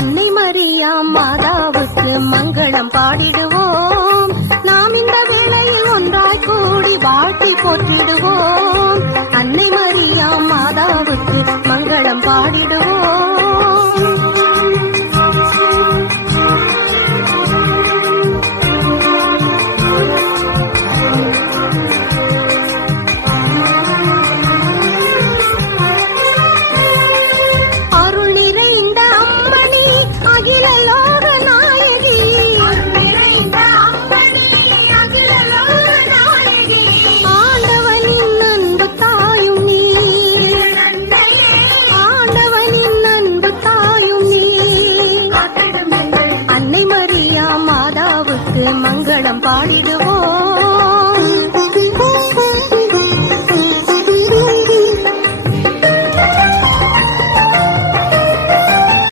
அன்னை மரியா மாதாவுக்கு மங்களம் பாடிடுவோம். நாம் இந்த வேளையில் ஒன்றாய் கூடி வாழ்த்தி போற்றிடுவோம். அன்னை மரியா மாதாவுக்கு மங்களம் பாடிடுவோம்.